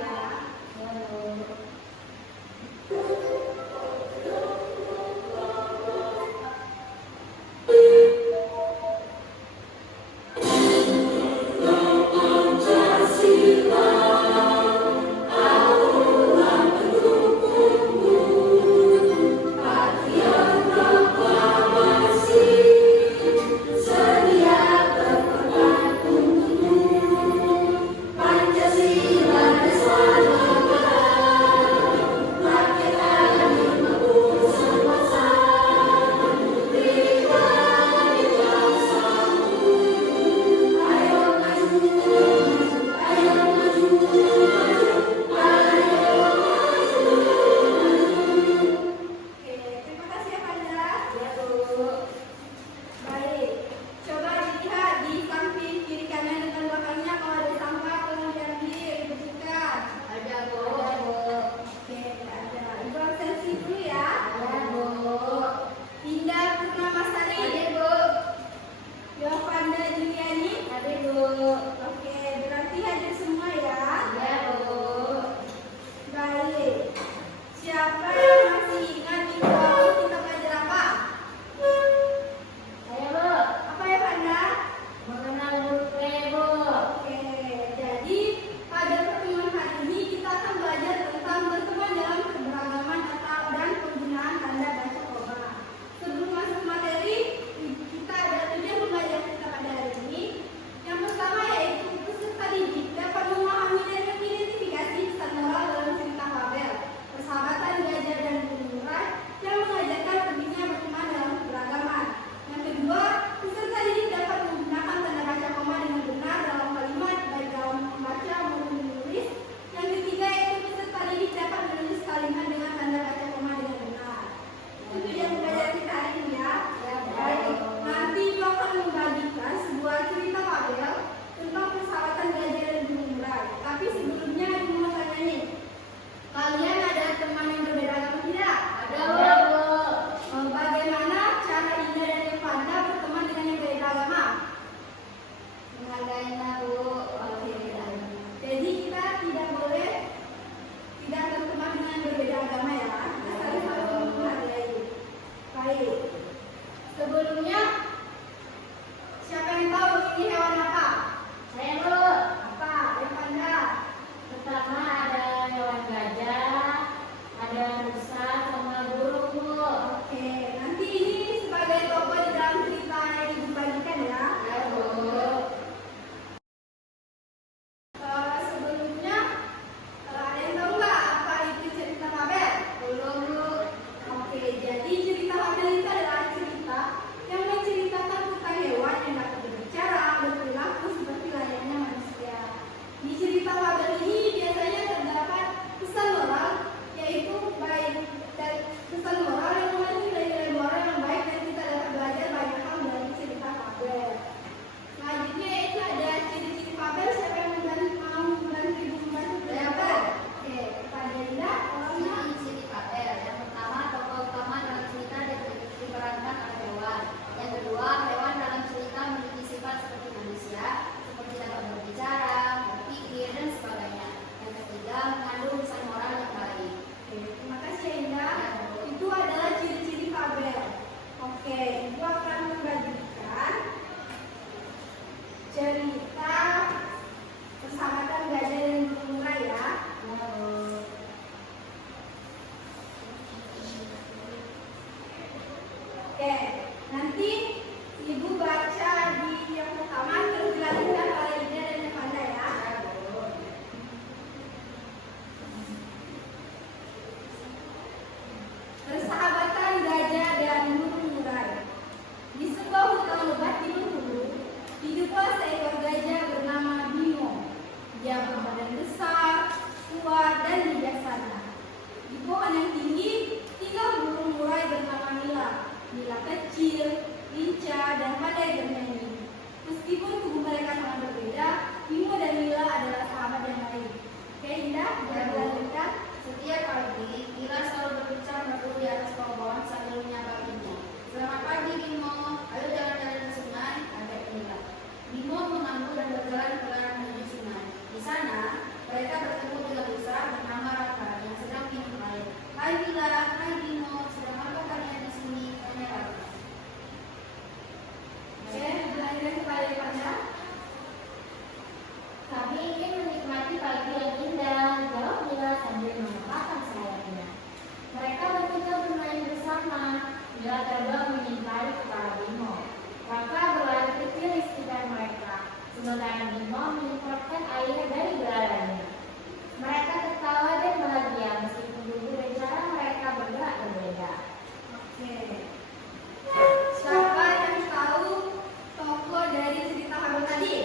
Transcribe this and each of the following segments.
ya. Bimo mengambil dan berjalan ke arah menuju sungai. Di sana, mereka bertemu dengan Hai Bila, hai Dino, sedang apa kalian di sini? Tanya lagi. Oke, belajar kembali pada. Kami ingin menikmati pagi yang indah, jawab Mila sambil mengepakkan sayapnya. Mereka bertiga bermain bersama. Mila terbang menyintai kepala Bimo. Raka berlari kecil di sekitar mereka, sementara Bimo menyemprotkan air dari belalainya. Mereka tertawa dan bahagia meskipun tubuh dan cara mereka bergerak berbeda. Oke. Siapa yang tahu tokoh dari cerita kamu tadi?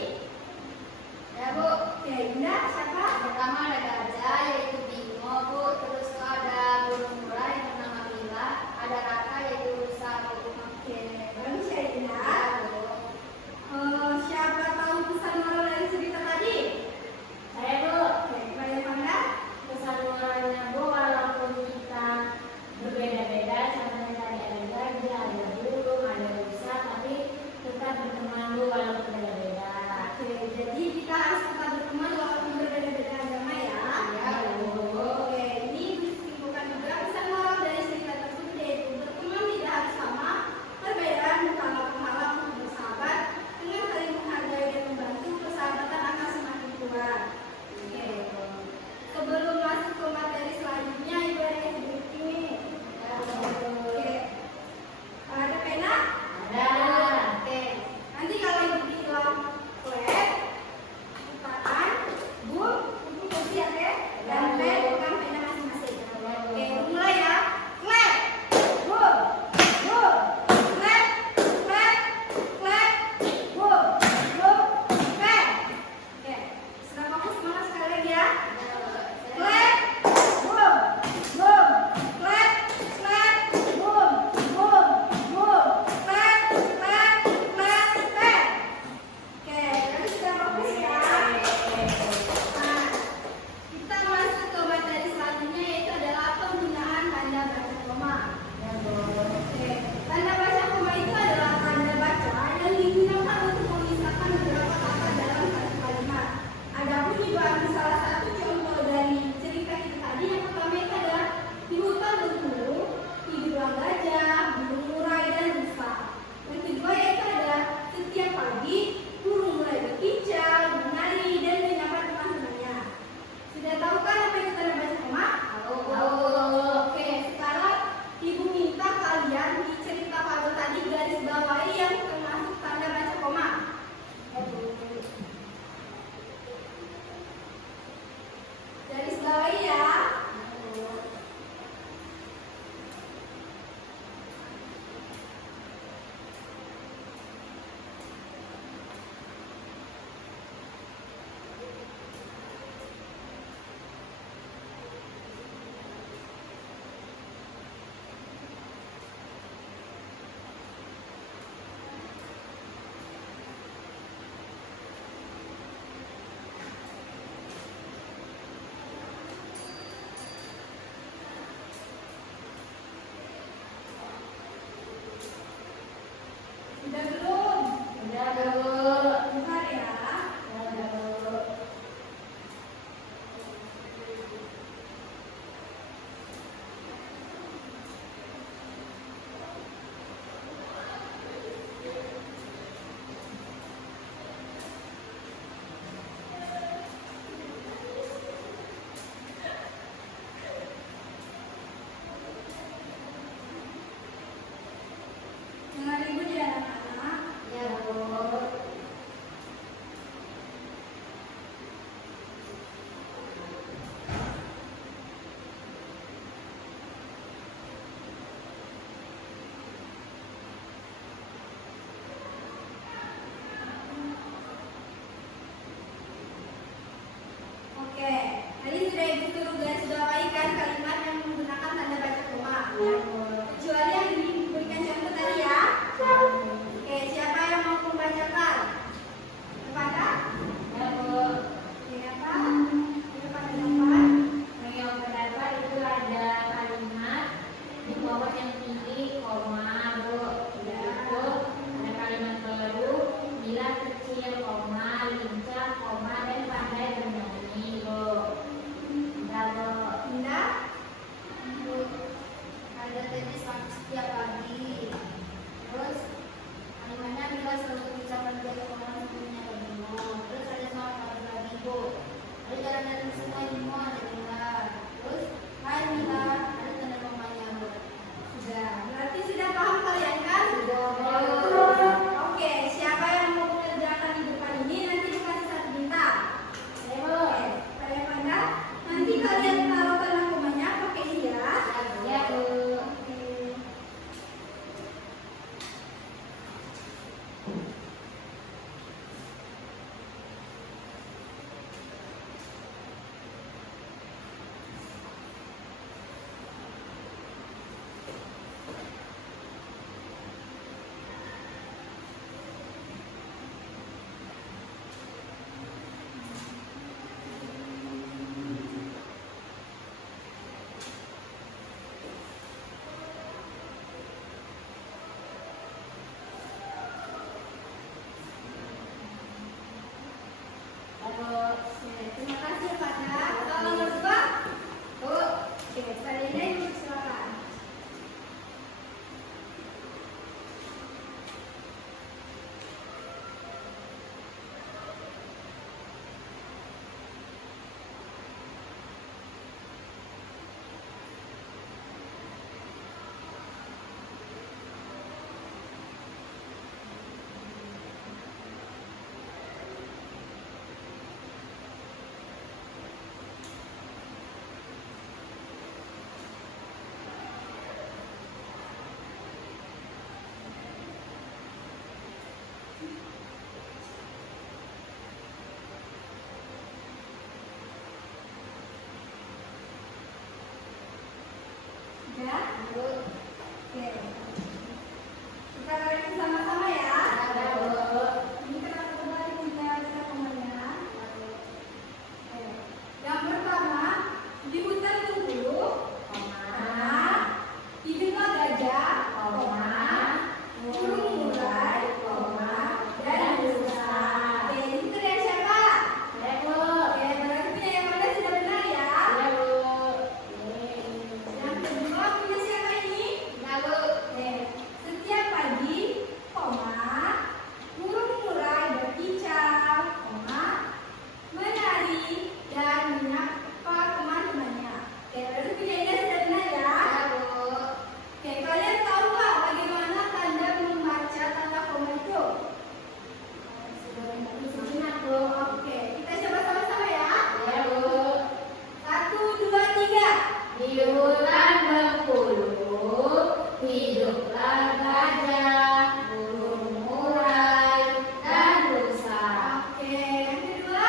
Ya Bu. Oke, Bunda, siapa? Pertama ada gajah yaitu Bimo Bu, terus ada burung mura yang bernama Mila, ada Raka yaitu rusa Bu. Oke, bagus ya Bunda. Ya Bu. Siapa tahu pesan moral dari cerita tadi? Saya Bu. Oke, kalian pandang? Pesan moralnya Bu, walaupun kita berbeda-beda, contohnya tadi ada gajah, ada burung, ada rusa, tapi tetap berteman Bu walaupun berbeda-beda. Oke, jadi kita harus tetap berteman walaupun berbeda-beda agama ya. Ya, Bu. Oke, ini disimpulkan juga pesan moral dari cerita tersebut yaitu berteman tidak harus sama, perbedaan bukanlah penghalang untuk bersahabat, dengan saling menghargai dan membantu persahabatan akan semakin kuat. Oke, sebelum masuk ke materi selanjutnya, ibu ada yang sedikit ini. Oke, ada pena? Ada. Oke, nanti kalau ibu bilang flat, bukaan, bum, buku kunci ya Teh, dan pen pegang pena masing-masing. Oke, mulai ya. Flat, bum, bum, flat, flat, flat, bum, bum, pen. Oke, sudah fokus semangat sekali lagi ya. Flat, bum, bum, flat, flat, bum, bum, bum, flat, flat, flat, pen. Oke, kalian sudah fokus ya. Nah, kita masuk ke materi selanjutnya yaitu adalah penggunaan tanda baca koma. Ya, Bu. Oke, tanda baca koma itu adalah tanda baca yang digunakan untuk memisahkan beberapa kata dalam satu kalimat. Adapun ibu ambil salah satu contoh dari cerita kita tadi, yang pertama itu adalah di hutan berburung, hiduplah gajah, burung murai dan rusa. Yang kedua yaitu adalah setiap pagi burung murai berkicau, menari dan menyapa teman-temannya. Sudah tahu kan apa itu tanda baca koma? Oke, sekarang ibu minta kalian di cerita fabel tadi garis bawahi yang termasuk tanda baca koma. Garis bawahi ya. Sudah belum? Udah, Bu. Bentar ya. Udah, Bu. Dengar ibu ya anak-anak. Ya, Bu. Oke, tadi sudah ibu suruh garis bawahi kan kalimat yang menggunakan tanda baca koma. Ya, Bu. Kecuali yang diberikan contoh tadi ya. Oke, siapa yang mau membacakan? Kepada? Ya, Bu. Oke, apa? Kepada depan. Yang pertama itu ada kalimat di bawah yang tinggi koma, Bu. Udah itu ada kalimat baru, bila kecil koma, lincah koma, dan pandai bernyanyi, Bu. Udah, Bu. Bunda? Oke. Kita lagi sama-sama ya. Ini kita kembali punya kata komanya. Yang pertama, di hutan dulu, hiduplah gajah, burung murai, dan rusa. Oke, ini terlihat siapa? Oke, berarti punya yang mana sudah benar ya? Yang kedua punya siapa ini? Oke, setiap pagi, burung murai berkicau, menari dan menyapa teman-temannya. Oke, berarti punya ini sudah benar ya? Oke, kalian tahu nggak bagaimana tanda membaca tanda koma itu? Oke, kita coba sama-sama ya. 1, 2, 3. Di bulan Bengkulu hiduplah gajah, burung murai, dan rusa. Oke, yang kedua.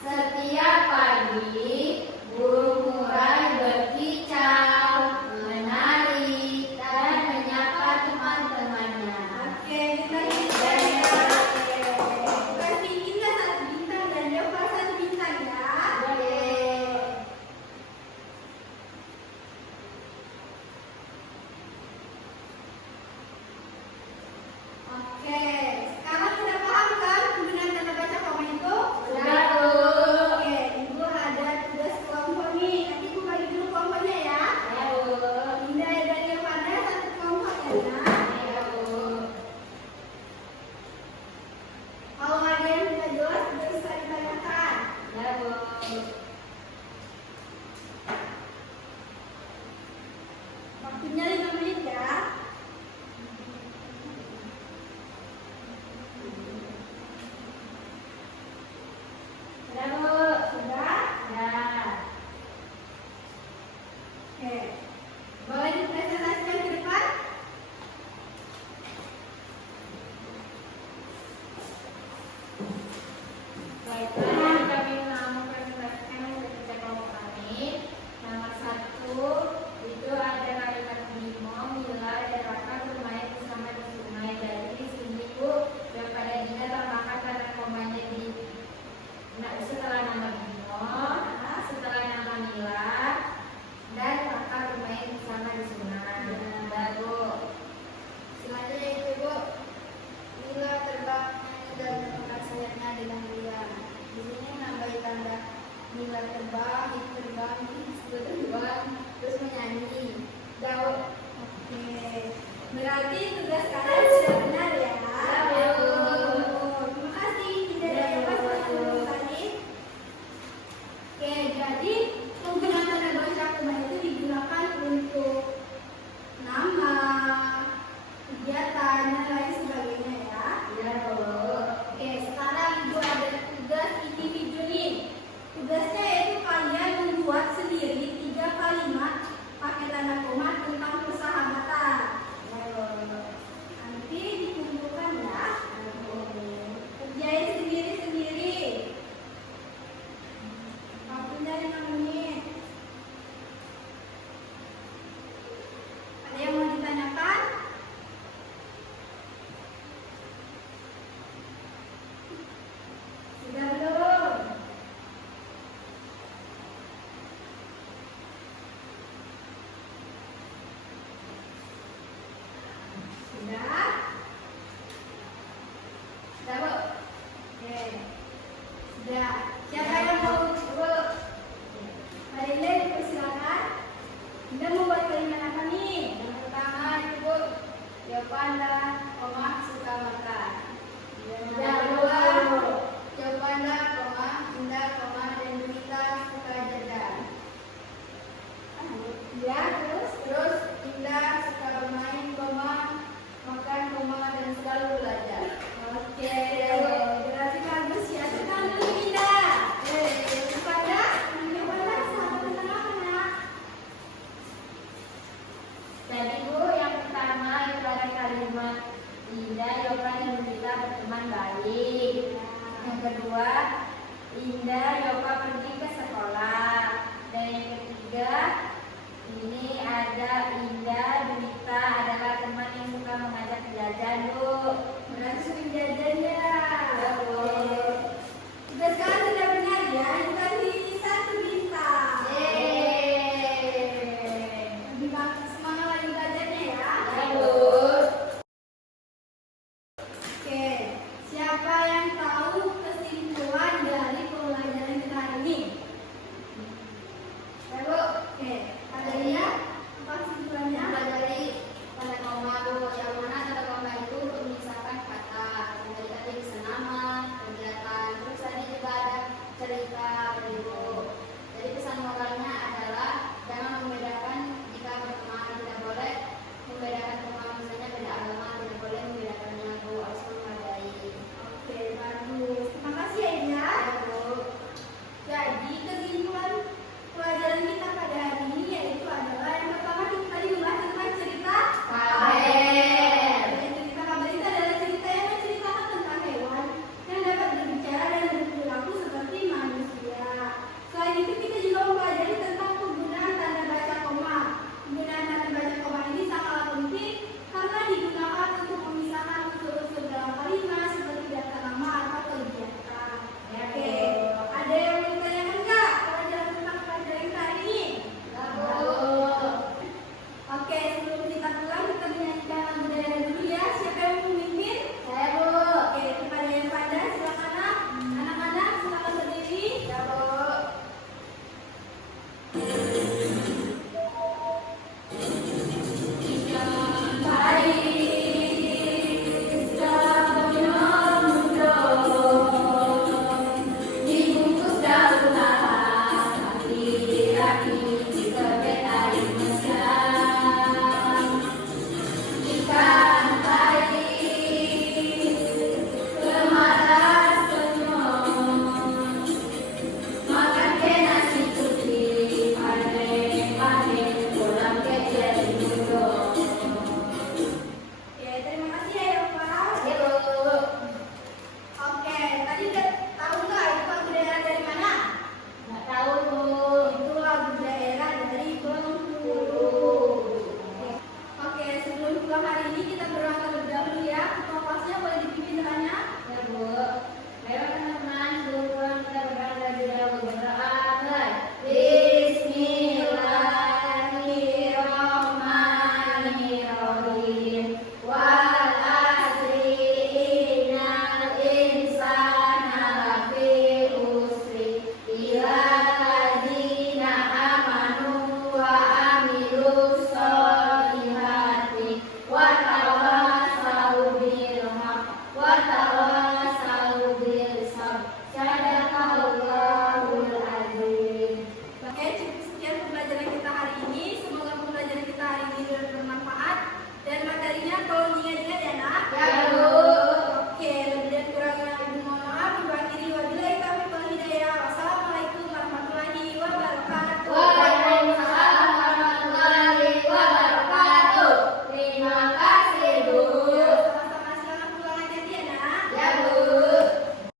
Setiap pagi burung murai berkicau, menari, dan menyapa teman-temannya. Oke, kita lihat ya. Kasih Indah 1 bintang dan Deva 1 bintang ya. Oke, sekarang sudah paham kan penggunaan tanda baca koma itu? Oke, Ibu ada tugas kelompok nih. Nanti Ibu bagi dulu kelompoknya ya. Indah dan Devana 1 kelompok ya, Nak. Kalau ada yang tidak jelas bisa ditanyakan. Waktunya 5 menit ya. Sudah? Oke. Boleh dipresentasikan ke depan? Baiklah, kami mau mempresentasikan kerja kelompok kami. Nomor 1 itu ada kalimat Bimo, Mila, dan Raka bermain bersama di sungai. Dari sini Bu, daripada Dinda tambahkan kata komanya setelah nama Bimo, setelah nama Mila, dan Raka bermain bersama di sungai. Baru Selanjutnya itu Bu, Mila terbang dan menemukan sayapnya dengan riang. Di sini nambahin tanda Mila terbang, itu terbang, itu terbang, terus menyanyi. Daun. Oke. Berarti tugas kalian sudah benar ya. Terima kasih tidak ada yang tadi. Oke, jadi penggunaan tanda baca koma itu digunakan untuk nama, kegiatan, dan lain sebagainya ya. Oke, sekarang Ibu ada tugas individu nih. Tugasnya yaitu kalian membuat sendiri 3 kalimat pakai tanda koma tentang persahabatan. Nanti dikumpulkan ya. Kerjain sendiri-sendiri. Waktunya 5 menit. Ada yang mau ditanyakan? jajannya.